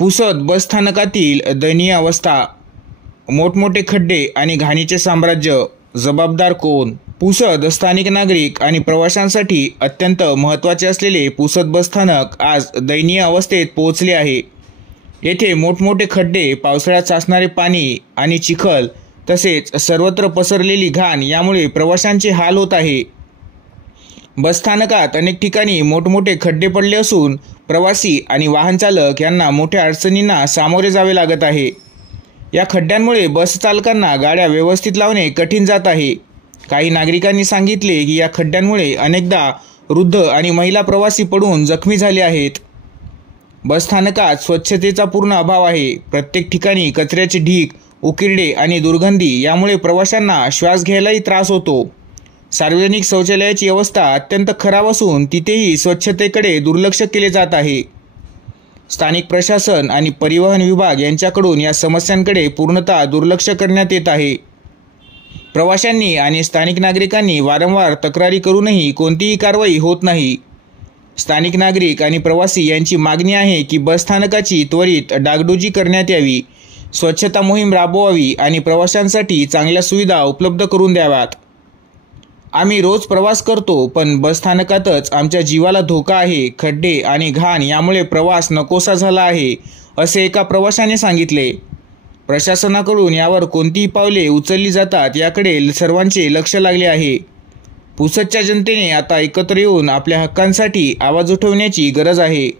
पुसद बसस्थानकातील दयनीय अवस्था, मोठमोठे खड्डे आणि घाणीचे साम्राज्य. जबाबदार कोण? पुसद स्थानिक नागरिक आणि प्रवाशांसाठी अत्यंत महत्त्वाचे असलेले पुसद बसस्थानक आज दयनीय अवस्थेत पोहोचले आहे. येथे मोठमोठे खड्डे, पावसाळ्यात साचणारे पाणी आणि चिखल तसेच सर्वत्र पसरलेली घाण यामुळे प्रवाशांचे हाल होत आहे. बसस्थानकात अनेक ठिकाणी मोठमोठे खड्डे पडले असून प्रवासी आणि वाहन चालक यांना मोठ्या अडचणींना सामोरे जावे लागत आहे. या खड्ड्यांमुळे बस चालकांना गाड्या व्यवस्थित लावणे कठीण जात आहे. काही नागरिकांनी सांगितले की या खड्ड्यांमुळे अनेकदा वृद्ध आणि महिला प्रवासी पडून जखमी झाले आहेत. बसस्थानकात स्वच्छतेचा पूर्ण अभाव आहे. प्रत्येक ठिकाणी कचऱ्याचे ढीग, उकिरडे आणि दुर्गंधी यामुळे प्रवाशांना श्वास घ्यायलाही त्रास होतो. सार्वजनिक शौचालयाची अवस्था अत्यंत खराब असून तिथेही स्वच्छतेकडे दुर्लक्ष केले जात आहे. स्थानिक प्रशासन आणि परिवहन विभाग यांच्याकडून या समस्यांकडे पूर्णतः दुर्लक्ष करण्यात येत आहे. प्रवाशांनी आणि स्थानिक नागरिकांनी वारंवार तक्रारी करूनही कोणतीही कारवाई होत नाही. स्थानिक नागरिक आणि प्रवासी यांची मागणी आहे की बसस्थानकाची त्वरित डागडुजी करण्यात यावी, स्वच्छता मोहीम राबवावी आणि प्रवाशांसाठी चांगल्या सुविधा उपलब्ध करून द्याव्यात. आम्ही रोज प्रवास करतो, पण बसस्थानकातच आमच्या जीवाला धोका आहे. खड्डे आणि घाण यामुळे प्रवास नकोसा झाला आहे, असे एका प्रवाशाने सांगितले. प्रशासनाकडून यावर कोणतीही पावले उचलली जातात याकडे सर्वांचे लक्ष लागले आहे. पुसदच्या जनतेने आता एकत्र येऊन आपल्या हक्कांसाठी आवाज उठवण्याची गरज आहे.